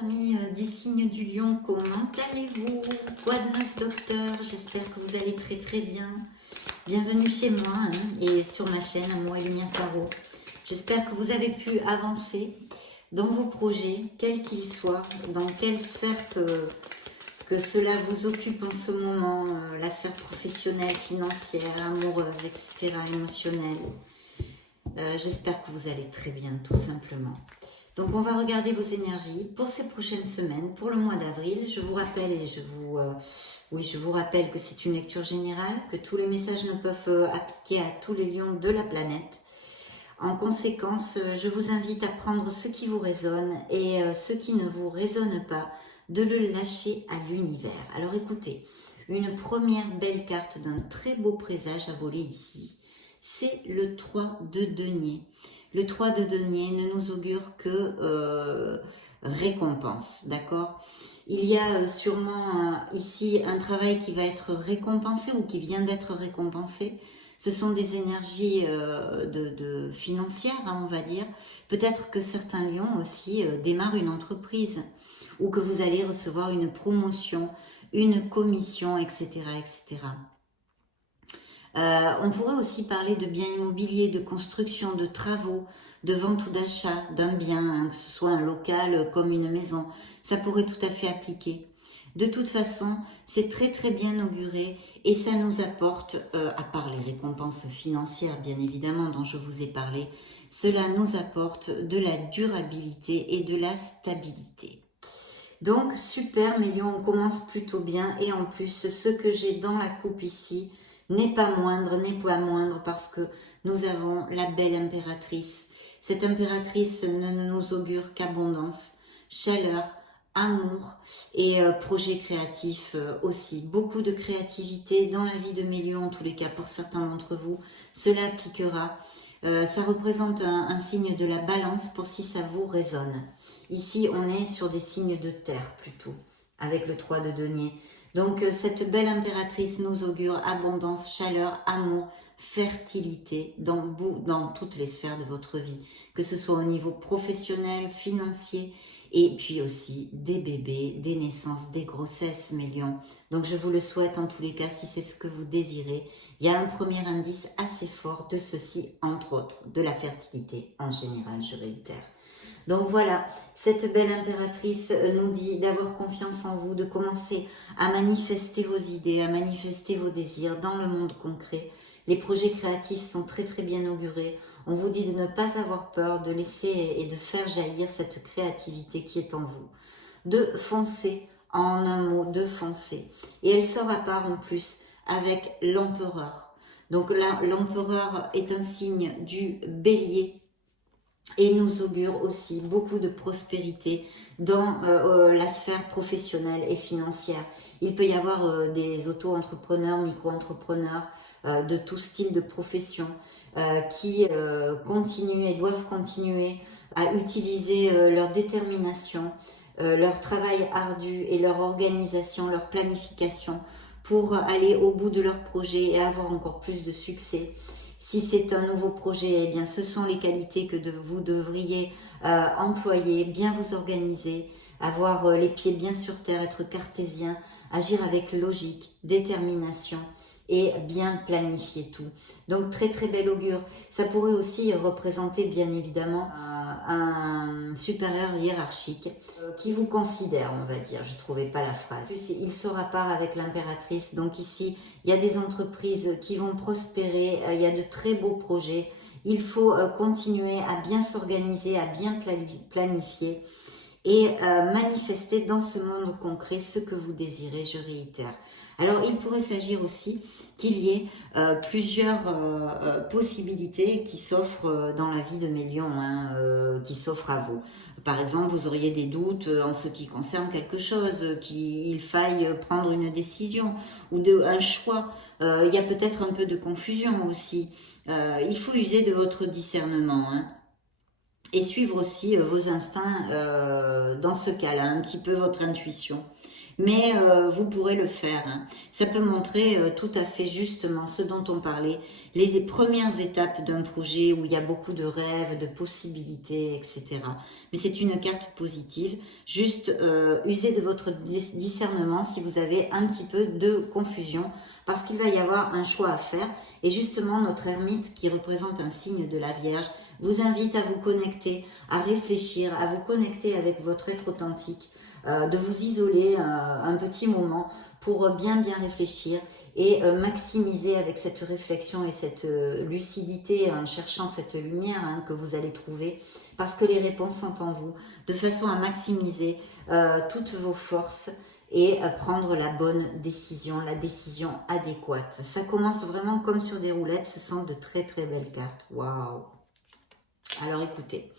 Amis du signe du lion, comment allez-vous? Quoi de neuf, docteur? J'espère que vous allez très très bien. Bienvenue chez moi et sur ma chaîne Amour et Lumière Tarot. J'espère que vous avez pu avancer dans vos projets, quels qu'ils soient, dans quelle sphère que cela vous occupe en ce moment, la sphère professionnelle, financière, amoureuse, etc., émotionnelle. J'espère que vous allez très bien, tout simplement. Donc, on va regarder vos énergies pour ces prochaines semaines, pour le mois d'avril. Je vous rappelle je vous rappelle que c'est une lecture générale, que tous les messages ne peuvent appliquer à tous les lions de la planète. En conséquence, je vous invite à prendre ce qui vous résonne et ce qui ne vous résonne pas, de le lâcher à l'univers. Alors écoutez, une première belle carte d'un très beau présage à voler ici, c'est le 3 de denier. Le 3 de denier ne nous augure que récompense, d'accord? Il y a sûrement ici un travail qui va être récompensé ou qui vient d'être récompensé. Ce sont des énergies financières, on va dire. Peut-être que certains lions aussi démarrent une entreprise ou que vous allez recevoir une promotion, une commission, etc., etc. On pourrait aussi parler de biens immobiliers, de construction, de travaux, de vente ou d'achat d'un bien, que ce soit un local comme une maison. Ça pourrait tout à fait appliquer. De toute façon, c'est très très bien auguré et ça nous apporte, à part les récompenses financières bien évidemment dont je vous ai parlé, cela nous apporte de la durabilité et de la stabilité. Donc super mes lions, on commence plutôt bien et en plus ce que j'ai dans la coupe ici n'est pas moindre parce que nous avons la belle impératrice. Cette impératrice ne nous augure qu'abondance, chaleur, amour et projet créatif aussi. Beaucoup de créativité dans la vie de mes lions, en tous les cas pour certains d'entre vous, cela appliquera. Ça représente un signe de la balance pour si ça vous résonne. Ici, on est sur des signes de terre plutôt, avec le 3 de denier. Donc, cette belle impératrice nous augure abondance, chaleur, amour, fertilité dans toutes les sphères de votre vie, que ce soit au niveau professionnel, financier, et puis aussi des bébés, des naissances, des grossesses, mes lions. Donc, je vous le souhaite en tous les cas, si c'est ce que vous désirez. Il y a un premier indice assez fort de ceci, entre autres, de la fertilité en général, je réitère. Donc voilà, cette belle impératrice nous dit d'avoir confiance en vous, de commencer à manifester vos idées, à manifester vos désirs dans le monde concret. Les projets créatifs sont très très bien augurés. On vous dit de ne pas avoir peur, de laisser et de faire jaillir cette créativité qui est en vous. De foncer, en un mot, de foncer. Et elle sort à part en plus avec l'empereur. Donc là, l'empereur est un signe du bélier et nous augure aussi beaucoup de prospérité dans la sphère professionnelle et financière. Il peut y avoir des auto-entrepreneurs, micro-entrepreneurs, de tout style de profession qui continuent et doivent continuer à utiliser leur détermination, leur travail ardu et leur organisation, leur planification pour aller au bout de leur projet et avoir encore plus de succès. Si c'est un nouveau projet, eh bien, ce sont les qualités que vous devriez employer, bien vous organiser, avoir les pieds bien sur terre, être cartésien, agir avec logique, détermination et bien planifier tout. Donc très très bel augure. Ça pourrait aussi représenter bien évidemment un supérieur hiérarchique qui vous considère, on va dire. Je ne trouvais pas la phrase. Il sort à part avec l'impératrice. Donc ici, il y a des entreprises qui vont prospérer. Il y a de très beaux projets. Il faut continuer à bien s'organiser, à bien planifier et manifester dans ce monde concret ce que vous désirez, je réitère. Alors, il pourrait s'agir aussi qu'il y ait plusieurs possibilités qui s'offrent dans la vie de mes lions, qui s'offrent à vous. Par exemple, vous auriez des doutes en ce qui concerne quelque chose, qu'il faille prendre une décision ou un choix. Il y a peut-être un peu de confusion aussi. Il faut user de votre discernement, et suivre aussi vos instincts dans ce cas-là, un petit peu votre intuition. mais vous pourrez le faire. Hein. Ça peut montrer tout à fait justement ce dont on parlait, les premières étapes d'un projet où il y a beaucoup de rêves, de possibilités, etc. Mais c'est une carte positive. Juste usez de votre discernement si vous avez un petit peu de confusion, parce qu'il va y avoir un choix à faire. Et justement, notre ermite, qui représente un signe de la Vierge, vous invite à vous connecter, à réfléchir, à vous connecter avec votre être authentique, de vous isoler un petit moment pour bien réfléchir et maximiser avec cette réflexion et cette lucidité en cherchant cette lumière hein, que vous allez trouver, parce que les réponses sont en vous, de façon à maximiser toutes vos forces et prendre la bonne décision, la décision adéquate. Ça commence vraiment comme sur des roulettes, ce sont de très très belles cartes. Waouh! Alors écoutez,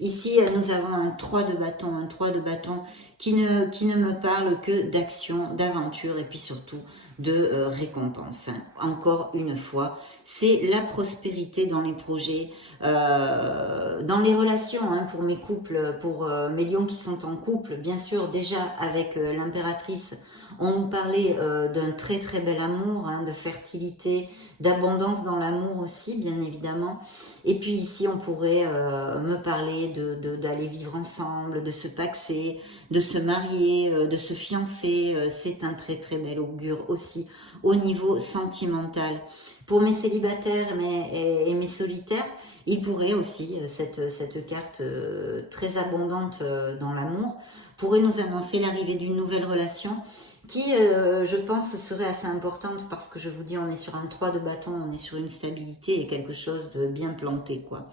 ici nous avons un 3 de bâton qui ne me parle que d'action, d'aventure et puis surtout de récompense. Encore une fois, c'est la prospérité dans les projets, dans les relations, hein, pour mes couples, pour mes lions qui sont en couple, bien sûr, déjà avec l'impératrice, on nous parlait d'un très très bel amour, hein, de fertilité, d'abondance dans l'amour aussi, bien évidemment. Et puis ici, on pourrait me parler d'aller vivre ensemble, de se paxer, de se marier, de se fiancer. C'est un très très bel augure aussi au niveau sentimental. Pour mes célibataires et mes solitaires, il pourrait aussi, cette carte très abondante dans l'amour, pourrait nous annoncer l'arrivée d'une nouvelle relation qui, je pense, serait assez importante parce que je vous dis, on est sur un 3 de bâton, on est sur une stabilité et quelque chose de bien planté, quoi.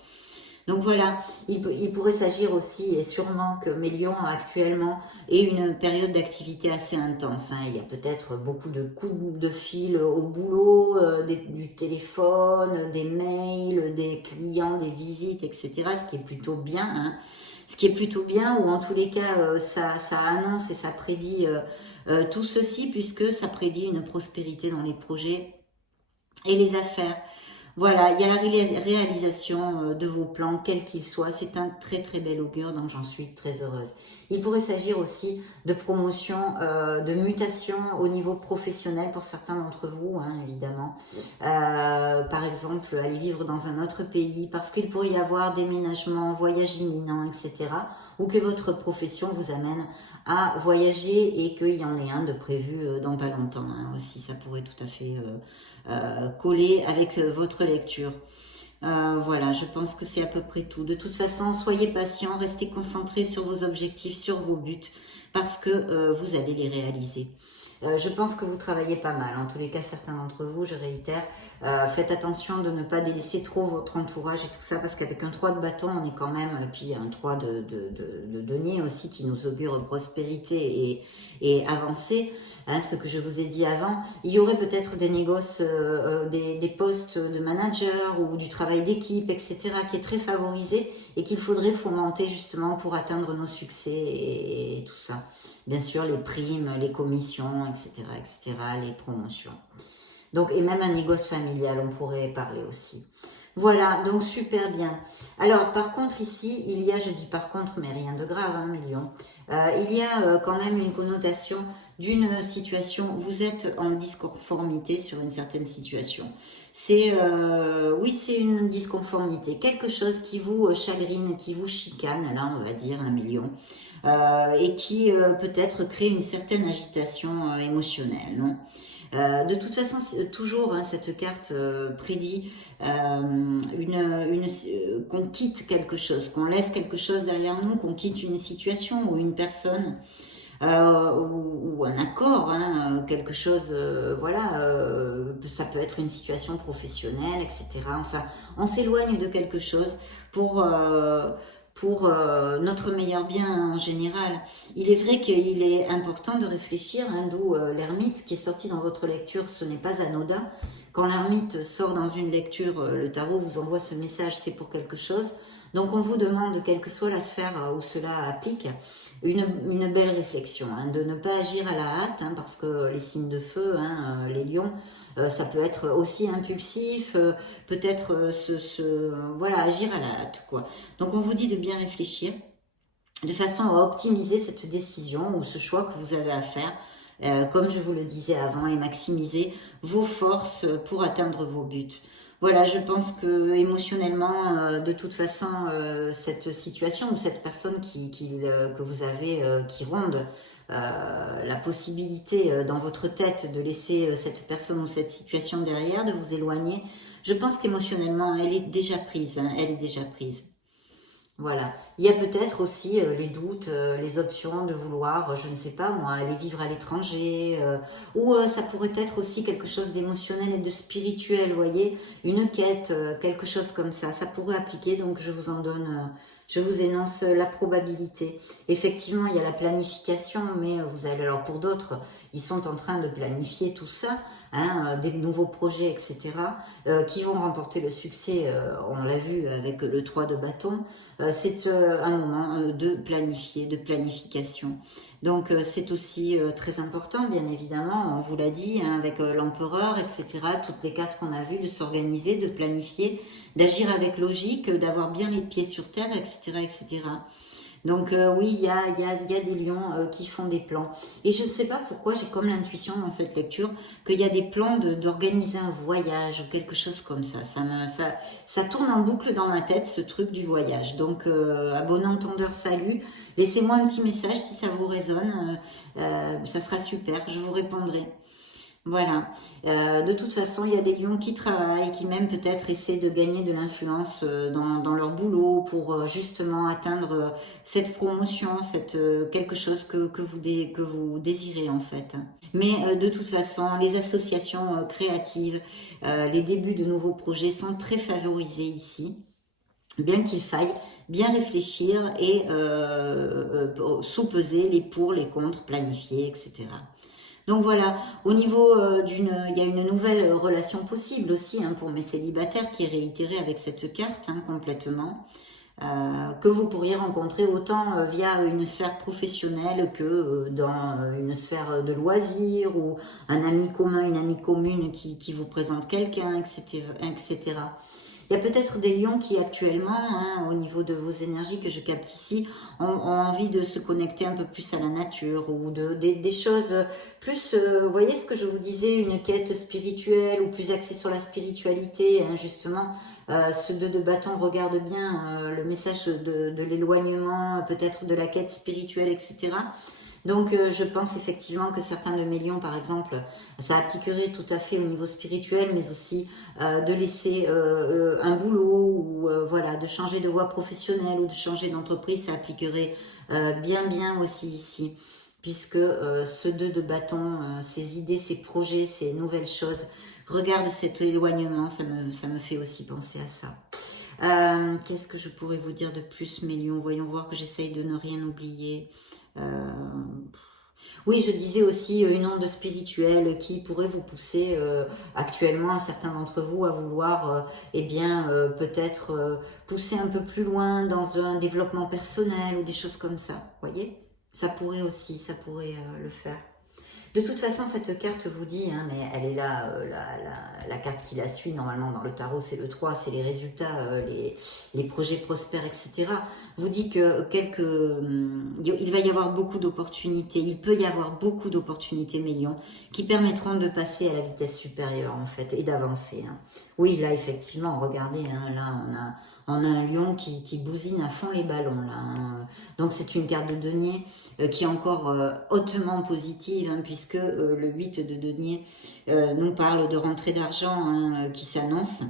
Donc voilà, il pourrait s'agir aussi, et sûrement que mes lions actuellement aient une période d'activité assez intense. Hein. Il y a peut-être beaucoup de coups de fil au boulot, du téléphone, des mails, des clients, des visites, etc. Ce qui est plutôt bien. Hein. Ce qui est plutôt bien, ou en tous les cas, ça annonce et ça prédit tout ceci, puisque ça prédit une prospérité dans les projets et les affaires. Voilà, il y a la réalisation de vos plans, quels qu'ils soient. C'est un très très bel augure, donc j'en suis très heureuse. Il pourrait s'agir aussi de promotion, de mutation au niveau professionnel pour certains d'entre vous, hein, évidemment. Par exemple, aller vivre dans un autre pays, parce qu'il pourrait y avoir déménagement, voyage imminent, etc. Ou que votre profession vous amène à voyager et qu'il y en ait un de prévu dans pas longtemps. Hein, aussi, ça pourrait tout à fait coller avec votre lecture. Voilà, je pense que c'est à peu près tout. De toute façon, soyez patient, restez concentrés sur vos objectifs, sur vos buts, parce que vous allez les réaliser. Je pense que vous travaillez pas mal. En tous les cas, certains d'entre vous, je réitère, faites attention de ne pas délaisser trop votre entourage et tout ça, parce qu'avec un 3 de bâton, on est quand même, et puis un 3 de denier aussi qui nous augure prospérité et avancée. Hein, ce que je vous ai dit avant, il y aurait peut-être des négoces, des postes de manager ou du travail d'équipe, etc., qui est très favorisé et qu'il faudrait fomenter justement pour atteindre nos succès et tout ça. Bien sûr, les primes, les commissions, etc., les promotions. Donc, et même un négoce familial, on pourrait parler aussi. Voilà, donc super bien. Alors, par contre, ici, il y a, je dis par contre, mais rien de grave, hein, millions. Il y a quand même une connotation d'une situation, vous êtes en disconformité sur une certaine situation. C'est, oui, c'est une disconformité, quelque chose qui vous chagrine, qui vous chicane, là, on va dire, un million. Et qui peut-être crée une certaine agitation émotionnelle, non? De toute façon, toujours hein, cette carte prédit qu'on quitte quelque chose, qu'on laisse quelque chose derrière nous, qu'on quitte une situation ou une personne ou un accord, hein, quelque chose, voilà, ça peut être une situation professionnelle, etc. Enfin, on s'éloigne de quelque chose pour notre meilleur bien en général. Il est vrai qu'il est important de réfléchir, hein, d'où l'ermite qui est sorti dans votre lecture, ce n'est pas anodin. Quand l'ermite sort dans une lecture, le tarot vous envoie ce message, c'est pour quelque chose. Donc on vous demande, quelle que soit la sphère où cela applique, une belle réflexion, hein, de ne pas agir à la hâte, hein, parce que les signes de feu, hein, les lions, ça peut être aussi impulsif, peut-être voilà, agir à la hâte, quoi. Donc on vous dit de bien réfléchir, de façon à optimiser cette décision ou ce choix que vous avez à faire comme je vous le disais avant, et maximiser vos forces pour atteindre vos buts. Voilà, je pense que émotionnellement, de toute façon, cette situation ou cette personne que vous avez qui ronde, la possibilité dans votre tête de laisser cette personne ou cette situation derrière, de vous éloigner, je pense qu'émotionnellement, elle est déjà prise, hein, elle est déjà prise. Voilà. Il y a peut-être aussi les doutes, les options de vouloir, je ne sais pas moi, aller vivre à l'étranger, ou ça pourrait être aussi quelque chose d'émotionnel et de spirituel, vous voyez, une quête, quelque chose comme ça. Ça pourrait appliquer, donc je vous en donne, je vous énonce la probabilité. Effectivement, il y a la planification, mais vous allez, alors pour d'autres, ils sont en train de planifier tout ça, hein, des nouveaux projets, etc., qui vont remporter le succès, on l'a vu avec le 3 de bâton. C'est un moment de planifier, de planification. Donc c'est aussi très important, bien évidemment, on vous l'a dit, hein, avec l'empereur, etc., toutes les cartes qu'on a vues, de s'organiser, de planifier, d'agir avec logique, d'avoir bien les pieds sur terre, etc., etc. Donc oui, il y a des lions qui font des plans. Et je ne sais pas pourquoi, j'ai comme l'intuition dans cette lecture qu'il y a des plans d'organiser un voyage ou quelque chose comme ça. Ça tourne en boucle dans ma tête, ce truc du voyage. Donc, à bon entendeur, salut. Laissez-moi un petit message si ça vous résonne. Ça sera super, je vous répondrai. Voilà. De toute façon, il y a des lions qui travaillent, qui même peut-être essaient de gagner de l'influence dans leur boulot pour justement atteindre cette promotion, quelque chose que vous désirez en fait. Mais de toute façon, les associations créatives, les débuts de nouveaux projets sont très favorisés ici, bien qu'il faille bien réfléchir et sous-peser les pour, les contre, planifier, etc. Donc voilà, au niveau il y a une nouvelle relation possible aussi hein, pour mes célibataires qui est réitérée avec cette carte hein, complètement, que vous pourriez rencontrer autant via une sphère professionnelle que dans une sphère de loisirs ou un ami commun, une amie commune qui vous présente quelqu'un, etc., etc. Il y a peut-être des lions qui actuellement, hein, au niveau de vos énergies que je capte ici, ont envie de se connecter un peu plus à la nature ou des choses plus, vous voyez ce que je vous disais, une quête spirituelle ou plus axée sur la spiritualité, hein, justement. Ce 2 de bâton regarde bien le message de l'éloignement, peut-être de la quête spirituelle, etc. Donc je pense effectivement que certains de mes lions, par exemple, ça appliquerait tout à fait au niveau spirituel, mais aussi de laisser un boulot ou voilà, de changer de voie professionnelle ou de changer d'entreprise, ça appliquerait bien aussi ici. Puisque ce 2 de bâton, ces idées, ces projets, ces nouvelles choses, regarde cet éloignement, ça me fait aussi penser à ça. Qu'est-ce que je pourrais vous dire de plus, mes lions? Voyons voir que j'essaye de ne rien oublier. Oui, je disais aussi une onde spirituelle qui pourrait vous pousser actuellement, certains d'entre vous, à vouloir eh bien, peut-être pousser un peu plus loin dans un développement personnel ou des choses comme ça. Voyez? Ça pourrait aussi, ça pourrait le faire. De toute façon, cette carte vous dit, hein, mais elle est là, la carte qui la suit, normalement dans le tarot, c'est le 3, c'est les résultats, les projets prospères, etc. Vous dit que il va y avoir beaucoup d'opportunités, il peut y avoir beaucoup d'opportunités, mes lions, qui permettront de passer à la vitesse supérieure, en fait, et d'avancer. Hein. Oui, là, effectivement, regardez, hein, là, on a un lion qui bousine à fond les ballons, là. Hein. Donc, c'est une carte de denier qui est encore hautement positive, hein, puisque le 8 de denier nous parle de rentrée d'argent hein, qui s'annonce.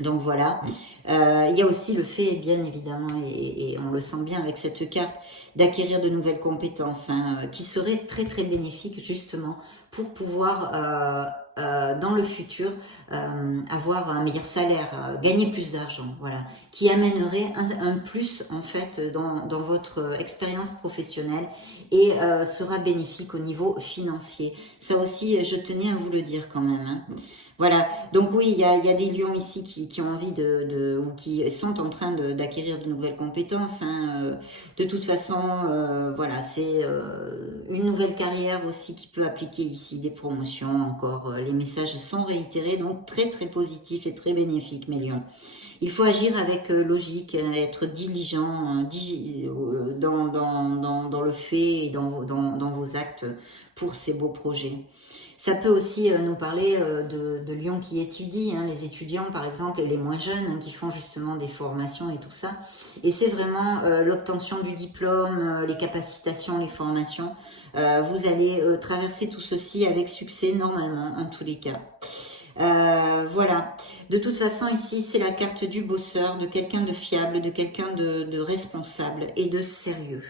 Donc voilà, il y a aussi le fait, bien évidemment, et on le sent bien avec cette carte, d'acquérir de nouvelles compétences, hein, qui seraient très très bénéfiques justement pour pouvoir dans le futur avoir un meilleur salaire, gagner plus d'argent, voilà, qui amènerait un plus en fait dans votre expérience professionnelle et sera bénéfique au niveau financier. Ça aussi, je tenais à vous le dire quand même. Hein. Voilà, donc oui, il y a des lions ici qui ont envie ou qui sont en train d'acquérir de nouvelles compétences. Hein. De toute façon, voilà, c'est une nouvelle carrière aussi qui peut appliquer ici. ici des promotions encore. Les messages sont réitérés, donc très très positifs et très bénéfiques, mes lions. Il faut agir avec logique, être diligent dans le fait et dans vos actes pour ces beaux projets. Ça peut aussi nous parler de Lyon qui étudie, hein, les étudiants par exemple et les moins jeunes hein, qui font justement des formations et tout ça. Et c'est vraiment l'obtention du diplôme, les capacitations, les formations. Vous allez traverser tout ceci avec succès normalement en tous les cas. Voilà. De toute façon, ici, c'est la carte du bosseur, de quelqu'un de fiable, de quelqu'un de responsable et de sérieux.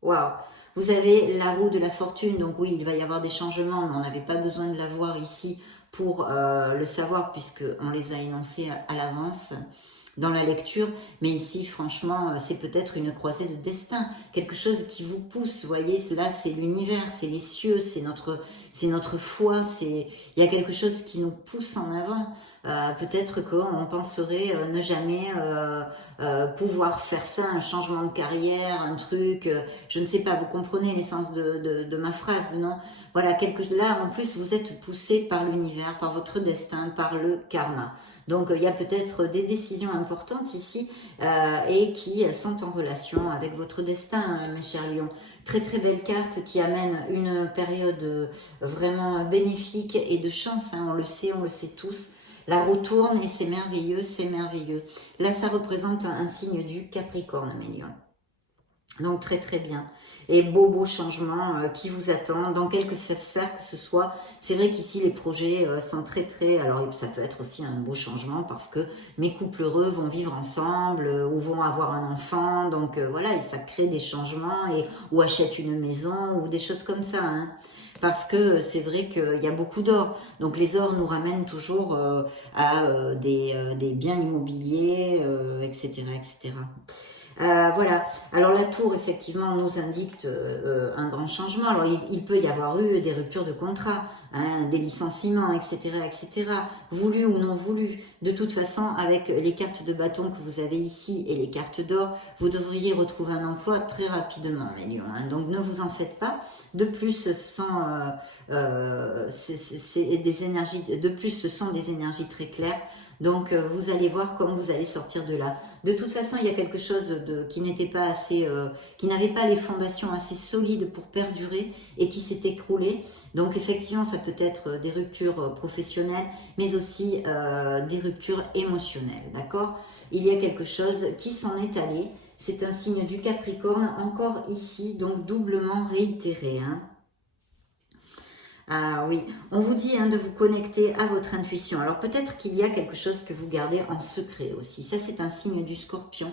Waouh! Vous avez la roue de la fortune, donc oui, il va y avoir des changements, mais on n'avait pas besoin de la voir ici pour le savoir, puisqu'on les a énoncés à l'avance dans la lecture, mais ici, franchement, c'est peut-être une croisée de destin, quelque chose qui vous pousse, vous voyez, là, c'est l'univers, c'est les cieux, c'est notre foi, il y a quelque chose qui nous pousse en avant. Peut-être qu'on penserait ne jamais pouvoir faire ça, un changement de carrière, un truc, je ne sais pas, vous comprenez l'essence de ma phrase, non? Voilà, là, en plus, vous êtes poussé par l'univers, par votre destin, par le karma. Donc, il y a peut-être des décisions importantes ici et qui sont en relation avec votre destin, mes chers lions. Très, très belle carte qui amène une période vraiment bénéfique et de chance. Hein, on le sait tous. La roue tourne et c'est merveilleux, c'est merveilleux. Là, ça représente un signe du Capricorne, mes lions. Donc, très, très bien. Et beau changement qui vous attend dans quelque sphère que ce soit. C'est vrai qu'ici, les projets sont très, très... Alors, ça peut être aussi un beau changement parce que mes couples heureux vont vivre ensemble ou vont avoir un enfant. Donc, voilà, et ça crée des changements ou achètent une maison ou des choses comme ça. Hein. Parce que c'est vrai qu'il y a beaucoup d'or. Donc, les ors nous ramènent toujours à des biens immobiliers, etc., etc. Voilà. Alors la tour, effectivement, nous indique un grand changement. Alors il peut y avoir eu des ruptures de contrat, hein, des licenciements, etc., etc., voulus ou non voulus. De toute façon, avec les cartes de bâton que vous avez ici et les cartes d'or, vous devriez retrouver un emploi très rapidement, mes lions. Hein. Donc ne vous en faites pas. De plus, ce sont des énergies. De plus, ce sont des énergies très claires. Donc, vous allez voir comment vous allez sortir de là. De toute façon, il y a quelque chose qui n'était pas assez, qui n'avait pas les fondations assez solides pour perdurer et qui s'est écroulé. Donc, effectivement, ça peut être des ruptures professionnelles, mais aussi des ruptures émotionnelles, d'accord? Il y a quelque chose qui s'en est allé. C'est un signe du Capricorne, encore ici, donc doublement réitéré, hein. Ah oui, on vous dit hein, de vous connecter à votre intuition. Alors peut-être qu'il y a quelque chose que vous gardez en secret aussi. Ça, c'est un signe du Scorpion.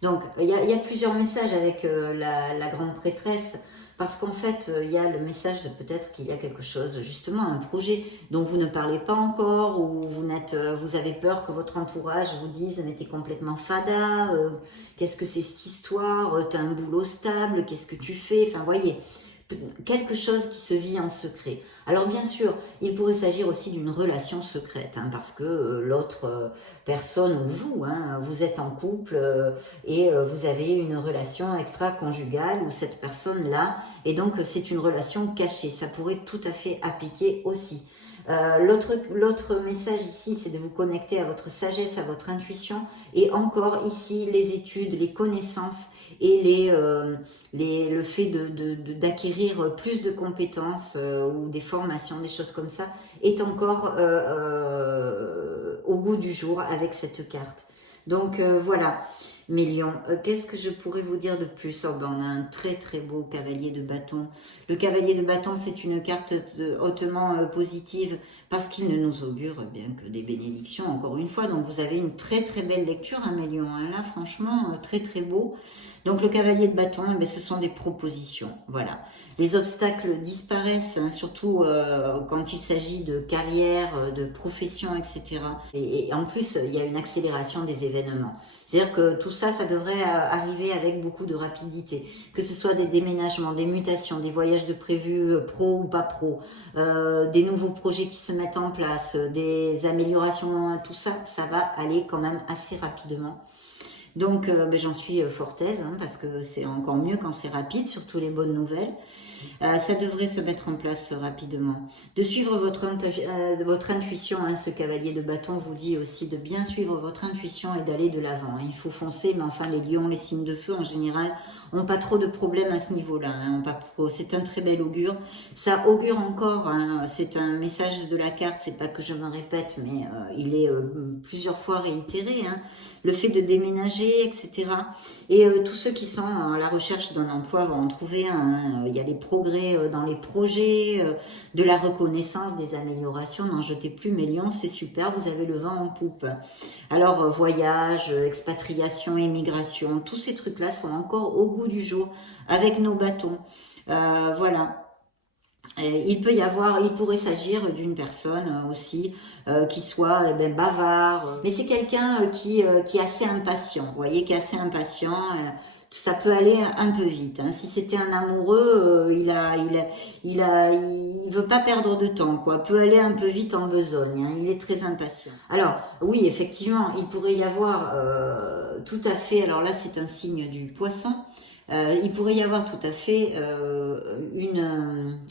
Donc, il y a plusieurs messages avec la grande prêtresse. Parce qu'en fait, il y a le message de peut-être qu'il y a quelque chose, justement, un projet dont vous ne parlez pas encore, ou vous avez peur que votre entourage vous dise « mais t'es complètement fada, qu'est-ce que c'est cette histoire, t'as un boulot stable, qu'est-ce que tu fais ?» Enfin, voyez, quelque chose qui se vit en secret. Alors bien sûr, il pourrait s'agir aussi d'une relation secrète, hein, parce que l'autre personne ou vous, hein, vous êtes en couple et vous avez une relation extra-conjugale ou cette personne-là, et donc c'est une relation cachée. Ça pourrait tout à fait appliquer aussi. L'autre message ici, c'est de vous connecter à votre sagesse, à votre intuition, et encore ici, les études, les connaissances et le fait d'acquérir plus de compétences ou des formations, des choses comme ça, est encore au goût du jour avec cette carte. Donc voilà, mes lions, qu'est-ce que je pourrais vous dire de plus? Oh, ben, on a un très très beau cavalier de bâton. Le cavalier de bâton, c'est une carte hautement positive parce qu'il ne nous augure bien que des bénédictions, encore une fois. Donc vous avez une très très belle lecture, hein, mes lions. Hein, là, franchement, très très beau. Donc le cavalier de bâton, eh bien, ce sont des propositions. Voilà. Les obstacles disparaissent, hein, surtout quand il s'agit de carrière, de profession, etc. Et en plus, il y a une accélération des événements. C'est-à-dire que tout ça, ça devrait arriver avec beaucoup de rapidité. Que ce soit des déménagements, des mutations, des voyages de prévus pro ou pas pro, des nouveaux projets qui se mettent en place, des améliorations, tout ça, ça va aller quand même assez rapidement. Donc, j'en suis fort aise, hein, parce que c'est encore mieux quand c'est rapide, surtout les bonnes nouvelles. Ça devrait se mettre en place rapidement. De suivre votre intuition, hein, ce cavalier de bâton vous dit aussi de bien suivre votre intuition et d'aller de l'avant. Il faut foncer, mais enfin les lions, les signes de feu en général, ont pas trop de problèmes à ce niveau-là. Hein, c'est un très bel augure. Ça augure encore, hein, c'est un message de la carte, c'est pas que je me répète, mais il est plusieurs fois réitéré. Hein, le fait de déménager, etc. Et tous ceux qui sont à la recherche d'un emploi vont en trouver un. Hein. Il y a les progrès dans les projets, de la reconnaissance, des améliorations. N'en jetez plus mes lions, c'est super, vous avez le vent en poupe. Alors, voyage, expatriation, émigration, tous ces trucs-là sont encore au goût du jour avec nos bâtons. Voilà. Il pourrait s'agir d'une personne aussi qui soit bavard, mais c'est quelqu'un qui est assez impatient, vous voyez, qui est assez impatient. Ça peut aller un peu vite. Hein. Si c'était un amoureux, il veut pas perdre de temps, quoi. Peut aller un peu vite en besogne. Hein. Il est très impatient. Alors oui, effectivement, il pourrait y avoir tout à fait. Alors là, c'est un signe du poisson. Il pourrait y avoir tout à fait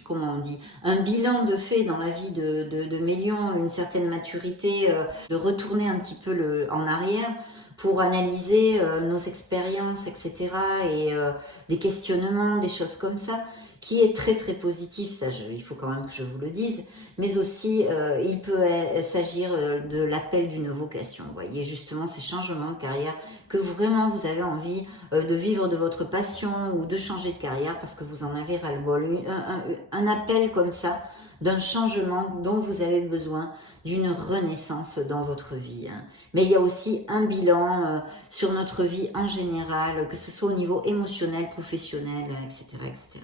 comment on dit, un bilan de fait dans la vie de Mélion, une certaine maturité, de retourner un petit peu en arrière pour analyser nos expériences, etc. et des questionnements, des choses comme ça, qui est très très positif, ça il faut quand même que je vous le dise, mais aussi il peut s'agir de l'appel d'une vocation, vous voyez, justement ces changements de carrière, que vraiment vous avez envie de vivre de votre passion ou de changer de carrière parce que vous en avez ras-le-bol, un appel comme ça, d'un changement dont vous avez besoin, d'une renaissance dans votre vie. Hein. Mais il y a aussi un bilan sur notre vie en général, que ce soit au niveau émotionnel, professionnel, etc., etc.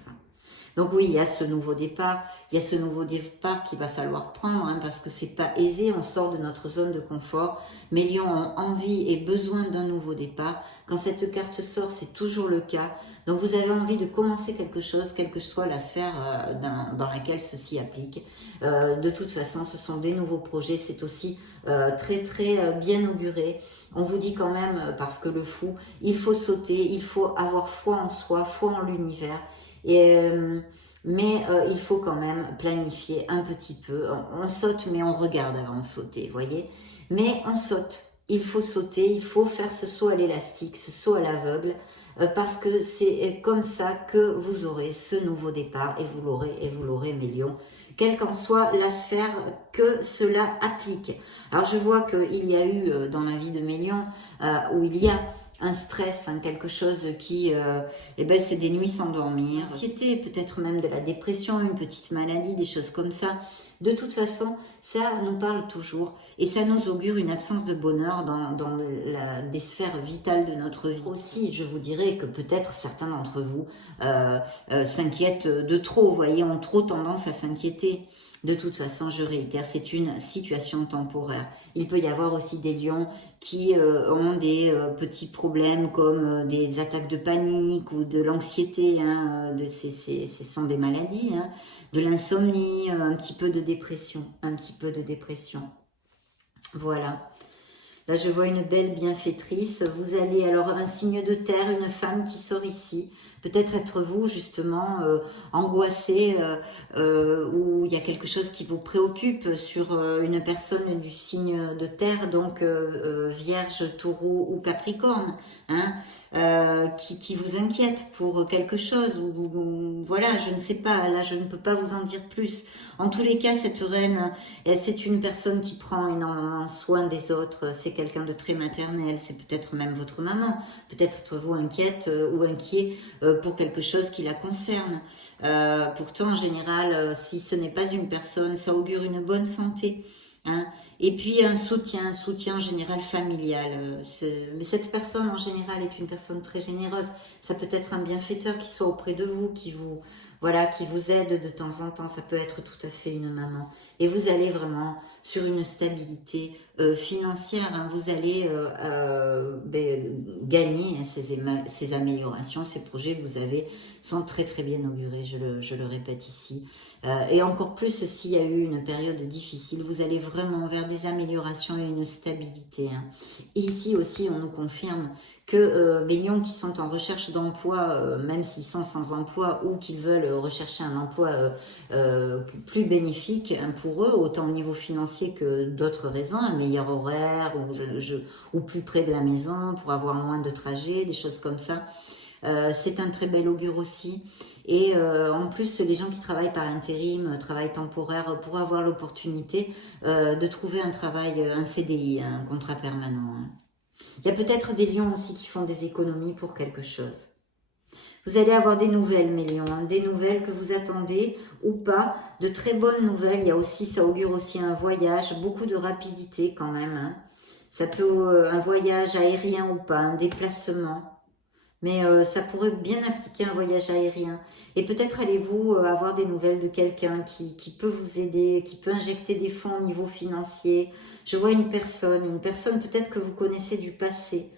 Donc oui, il y a ce nouveau départ, qu'il va falloir prendre, hein, parce que c'est pas aisé, on sort de notre zone de confort. Mais Lions ont envie et besoin d'un nouveau départ. Quand cette carte sort, c'est toujours le cas. Donc vous avez envie de commencer quelque chose, quelle que soit la sphère dans laquelle ceci applique. De toute façon, ce sont des nouveaux projets, c'est aussi très très bien auguré. On vous dit quand même, parce que le fou, il faut sauter, il faut avoir foi en soi, foi en l'univers. Mais il faut quand même planifier un petit peu. On saute, mais on regarde avant de sauter, vous voyez. Mais on saute. Il faut sauter, il faut faire ce saut à l'élastique, ce saut à l'aveugle, parce que c'est comme ça que vous aurez ce nouveau départ, et vous l'aurez, mes lions, quelle qu'en soit la sphère que cela applique. Alors je vois qu'il y a eu dans la vie de mes lions, où il y a un stress, hein, quelque chose qui, c'est des nuits sans dormir, l'anxiété, peut-être même de la dépression, une petite maladie, des choses comme ça. De toute façon, ça nous parle toujours et ça nous augure une absence de bonheur dans des sphères vitales de notre vie. Aussi, je vous dirais que peut-être certains d'entre vous s'inquiètent de trop, vous voyez, ont trop tendance à s'inquiéter. De toute façon, je réitère, c'est une situation temporaire. Il peut y avoir aussi des lions qui ont des petits problèmes comme des attaques de panique ou de l'anxiété. Hein, ce sont des maladies, hein, de l'insomnie, un petit peu de dépression. Voilà. Là, je vois une belle bienfaitrice. Vous allez, alors, un signe de terre, une femme qui sort ici. Peut-être être vous, justement, angoissé, ou il y a quelque chose qui vous préoccupe sur une personne du signe de terre, donc Vierge, Taureau ou Capricorne, hein, qui vous inquiète pour quelque chose, ou voilà, je ne sais pas, là, je ne peux pas vous en dire plus. En tous les cas, cette reine, c'est une personne qui prend énormément soin des autres, c'est quelqu'un de très maternel, c'est peut-être même votre maman, peut-être êtes-vous inquiète ou inquiet pour quelque chose qui la concerne. Pourtant, en général, si ce n'est pas une personne, ça augure une bonne santé. Hein. Et puis un soutien en général familial. Mais cette personne en général est une personne très généreuse. Ça peut être un bienfaiteur qui soit auprès de vous, qui vous aide de temps en temps. Ça peut être tout à fait une maman. Et vous allez vraiment sur une stabilité financière. Hein. Vous allez gagner hein, ces améliorations, ces projets que vous avez sont très très bien augurés, je le répète ici. Et encore plus s'il y a eu une période difficile, vous allez vraiment vers des améliorations et une stabilité. Hein. Et ici aussi, on nous confirme que les lions qui sont en recherche d'emploi, même s'ils sont sans emploi ou qu'ils veulent rechercher un emploi plus bénéfique hein, pour eux, autant au niveau financier que d'autres raisons, un meilleur horaire ou plus près de la maison pour avoir moins de trajets, des choses comme ça. C'est un très bel augure aussi. Et en plus, les gens qui travaillent par intérim, travail temporaire, pour avoir l'opportunité de trouver un travail, un CDI, un contrat permanent. Hein. Il y a peut-être des lions aussi qui font des économies pour quelque chose. Vous allez avoir des nouvelles, mes lions, hein, des nouvelles que vous attendez ou pas, de très bonnes nouvelles. Il y a aussi, ça augure aussi un voyage, beaucoup de rapidité quand même. Hein. Ça peut, un voyage aérien ou pas, un déplacement. Mais ça pourrait bien appliquer un voyage aérien. Et peut-être allez-vous avoir des nouvelles de quelqu'un qui peut vous aider, qui peut injecter des fonds au niveau financier. Je vois une personne peut-être que vous connaissez du passé.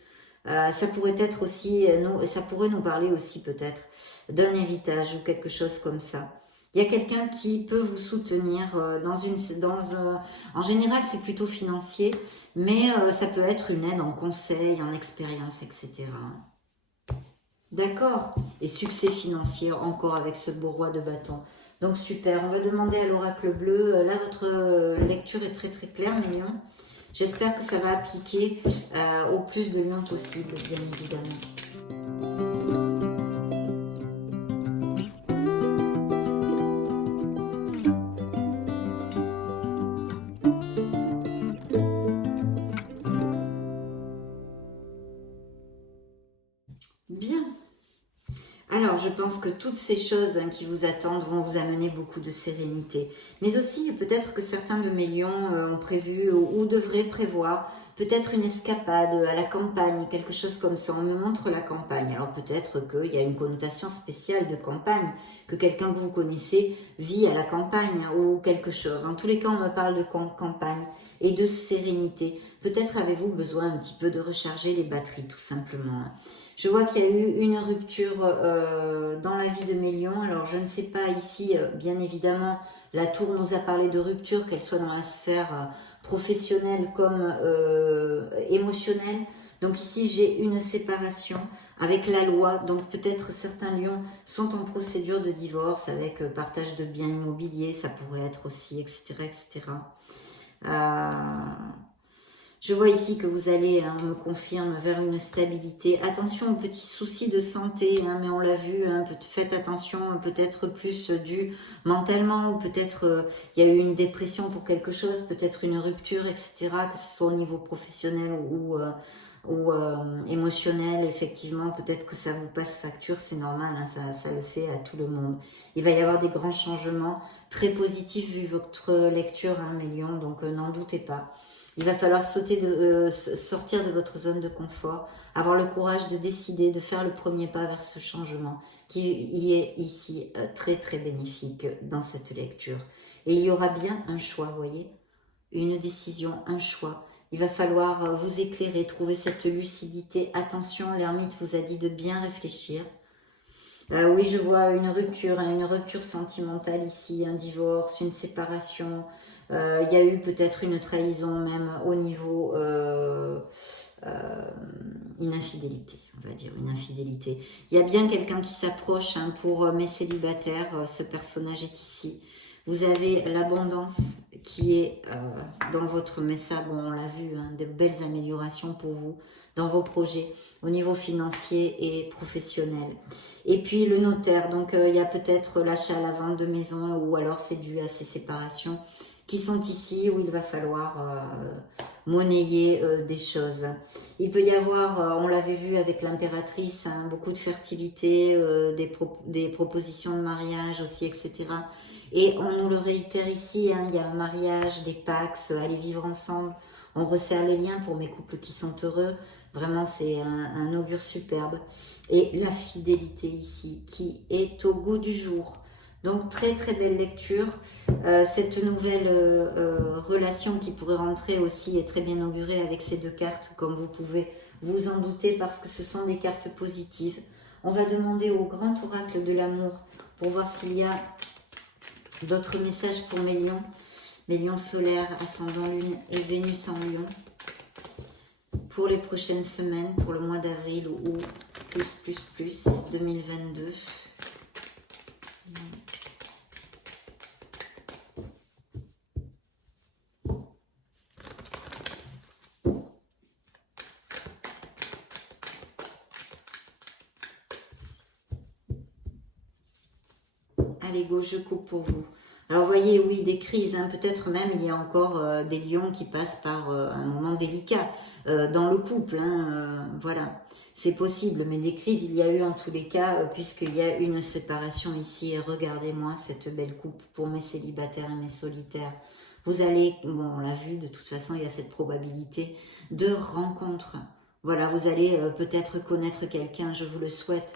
Ça pourrait être aussi, ça pourrait nous parler aussi peut-être d'un héritage ou quelque chose comme ça. Il y a quelqu'un qui peut vous soutenir en général c'est plutôt financier, mais ça peut être une aide en conseil, en expérience, etc. D'accord. Et succès financier encore avec ce beau roi de bâton. Donc super, on va demander à l'oracle bleu. Là, votre lecture est très très claire, mes lions. J'espère que ça va appliquer au plus de lions possible, bien évidemment. Bien. Alors, je pense que toutes ces choses hein, qui vous attendent vont vous amener beaucoup de sérénité. Mais aussi, peut-être que certains de mes lions ont prévu ou devraient prévoir peut-être une escapade à la campagne, quelque chose comme ça. On me montre la campagne. Alors peut-être qu'il y a une connotation spéciale de campagne, que quelqu'un que vous connaissez vit à la campagne ou quelque chose. En tous les cas, on me parle de campagne et de sérénité. Peut-être avez-vous besoin un petit peu de recharger les batteries, tout simplement. Je vois qu'il y a eu une rupture dans la vie de mes lions. Alors, je ne sais pas ici, bien évidemment, la tour nous a parlé de rupture, qu'elle soit dans la sphère professionnelle comme émotionnelle. Donc ici, j'ai une séparation avec la loi. Donc peut-être certains lions sont en procédure de divorce avec partage de biens immobiliers. Ça pourrait être aussi, etc., etc. Je vois ici que vous allez, hein, on me confirme, vers une stabilité. Attention aux petits soucis de santé, hein, mais on l'a vu, hein, faites attention, peut-être plus dû mentalement, ou peut-être il y a eu une dépression pour quelque chose, peut-être une rupture, etc., que ce soit au niveau professionnel ou émotionnel, effectivement, peut-être que ça vous passe facture, c'est normal, hein, ça le fait à tout le monde. Il va y avoir des grands changements, très positifs vu votre lecture, hein, mes lions, donc n'en doutez pas. Il va falloir sortir de votre zone de confort, avoir le courage de décider, de faire le premier pas vers ce changement qui est ici très très bénéfique dans cette lecture. Et il y aura bien un choix, vous voyez, une décision, un choix. Il va falloir vous éclairer, trouver cette lucidité. Attention, l'ermite vous a dit de bien réfléchir. Oui, je vois une rupture, hein, une rupture sentimentale ici, un divorce, une séparation. Il y a eu peut-être une trahison même au niveau une infidélité, on va dire, une infidélité. Il y a bien quelqu'un qui s'approche hein, pour mes célibataires, ce personnage est ici. Vous avez l'abondance qui est dans votre message, bon, on l'a vu, hein, de belles améliorations pour vous dans vos projets au niveau financier et professionnel. Et puis le notaire, donc il y a peut-être l'achat, la vente de maison ou alors c'est dû à ces séparations qui sont ici où il va falloir monnayer des choses. Il peut y avoir, on l'avait vu avec l'impératrice, hein, beaucoup de fertilité, des propositions de mariage aussi, etc. Et on nous le réitère ici, hein, il y a un mariage, des pax, aller vivre ensemble. On resserre les liens pour mes couples qui sont heureux. Vraiment, c'est un augure superbe. Et la fidélité ici, qui est au goût du jour. Donc très très belle lecture. Cette nouvelle relation qui pourrait rentrer aussi est très bien augurée avec ces deux cartes, comme vous pouvez vous en douter, parce que ce sont des cartes positives. On va demander au grand oracle de l'amour pour voir s'il y a d'autres messages pour mes lions solaires, ascendant lune et Vénus en lion, pour les prochaines semaines, pour le mois d'avril ou plus 2022. Allez, go, je coupe pour vous. Alors, vous voyez, oui, des crises, hein, peut-être même il y a encore des lions qui passent par un moment délicat dans le couple, hein, voilà. C'est possible, mais des crises, il y a eu en tous les cas, puisqu'il y a une séparation ici. Et regardez-moi cette belle coupe pour mes célibataires et mes solitaires. Vous allez, bon, on l'a vu, de toute façon, il y a cette probabilité de rencontre. Voilà, vous allez peut-être connaître quelqu'un, je vous le souhaite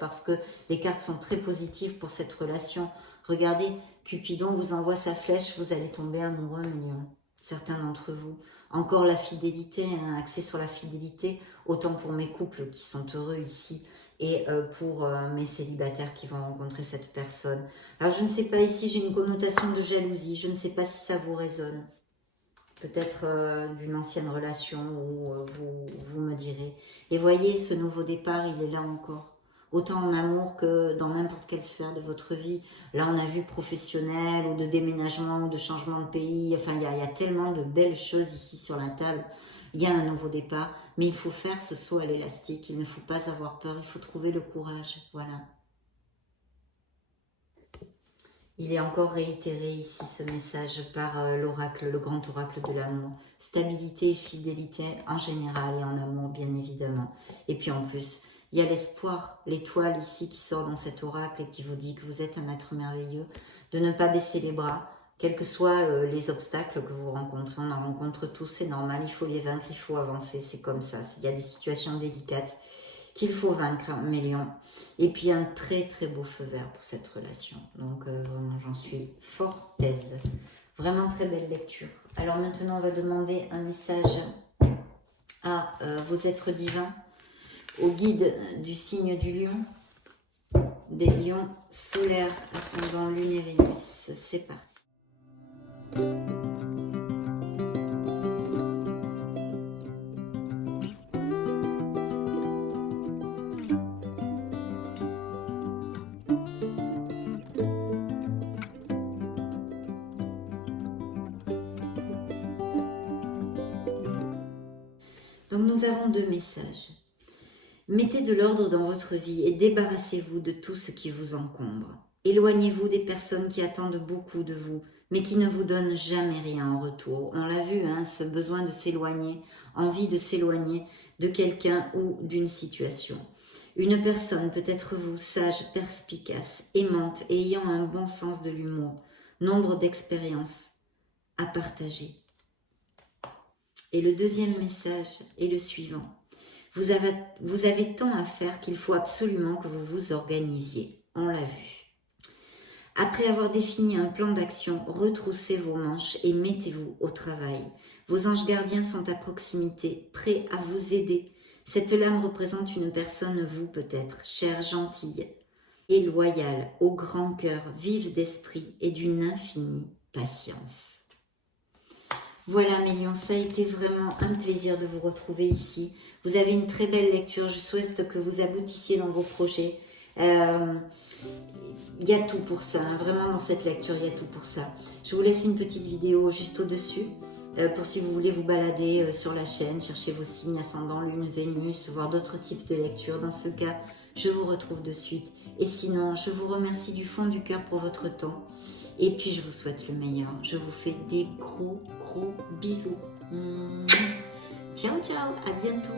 parce que les cartes sont très positives pour cette relation. Regardez, Cupidon vous envoie sa flèche, vous allez tomber amoureux, millions. Certains d'entre vous. Encore la fidélité, hein, axé sur la fidélité, autant pour mes couples qui sont heureux ici et pour mes célibataires qui vont rencontrer cette personne. Alors je ne sais pas, ici j'ai une connotation de jalousie, je ne sais pas si ça vous résonne. Peut-être d'une ancienne relation où vous me direz. Et voyez, ce nouveau départ, il est là encore. Autant en amour que dans n'importe quelle sphère de votre vie. Là, on a vu professionnel ou de déménagement ou de changement de pays. Enfin, il y a tellement de belles choses ici sur la table. Il y a un nouveau départ, mais il faut faire ce saut à l'élastique. Il ne faut pas avoir peur, il faut trouver le courage. Voilà. Il est encore réitéré ici ce message par l'oracle, le grand oracle de l'amour. Stabilité et fidélité en général et en amour bien évidemment. Et puis en plus, il y a l'espoir, l'étoile ici qui sort dans cet oracle et qui vous dit que vous êtes un être merveilleux, de ne pas baisser les bras, quels que soient les obstacles que vous rencontrez. On en rencontre tous, c'est normal, il faut les vaincre, il faut avancer, c'est comme ça. Il y a des situations délicates qu'il faut vaincre, mes lions. Et puis un très très beau feu vert pour cette relation. Donc vraiment, j'en suis fort aise. Vraiment très belle lecture. Alors maintenant, on va demander un message à vos êtres divins, au guide du signe du lion, des lions solaires, ascendant lune et Vénus. C'est parti. Donc nous avons deux messages. Mettez de l'ordre dans votre vie et débarrassez-vous de tout ce qui vous encombre. Éloignez-vous des personnes qui attendent beaucoup de vous, mais qui ne vous donnent jamais rien en retour. On l'a vu, hein, ce besoin de s'éloigner, envie de s'éloigner de quelqu'un ou d'une situation. Une personne peut être vous, sage, perspicace, aimante et ayant un bon sens de l'humour, nombre d'expériences à partager. Et le deuxième message est le suivant. Vous avez tant à faire qu'il faut absolument que vous vous organisiez. On l'a vu. Après avoir défini un plan d'action, retroussez vos manches et mettez-vous au travail. Vos anges gardiens sont à proximité, prêts à vous aider. Cette lame représente une personne, vous peut-être, chère, gentille et loyale, au grand cœur, vive d'esprit et d'une infinie patience. Voilà mes lions, ça a été vraiment un plaisir de vous retrouver ici. Vous avez une très belle lecture, je souhaite que vous aboutissiez dans vos projets. Il y a tout pour ça, hein. Vraiment dans cette lecture, il y a tout pour ça. Je vous laisse une petite vidéo juste au-dessus, pour si vous voulez vous balader sur la chaîne, chercher vos signes, ascendant, lune, Vénus, voir d'autres types de lectures. Dans ce cas, je vous retrouve de suite. Et sinon, je vous remercie du fond du cœur pour votre temps. Et puis, je vous souhaite le meilleur. Je vous fais des gros bisous. Ciao, ciao, à bientôt.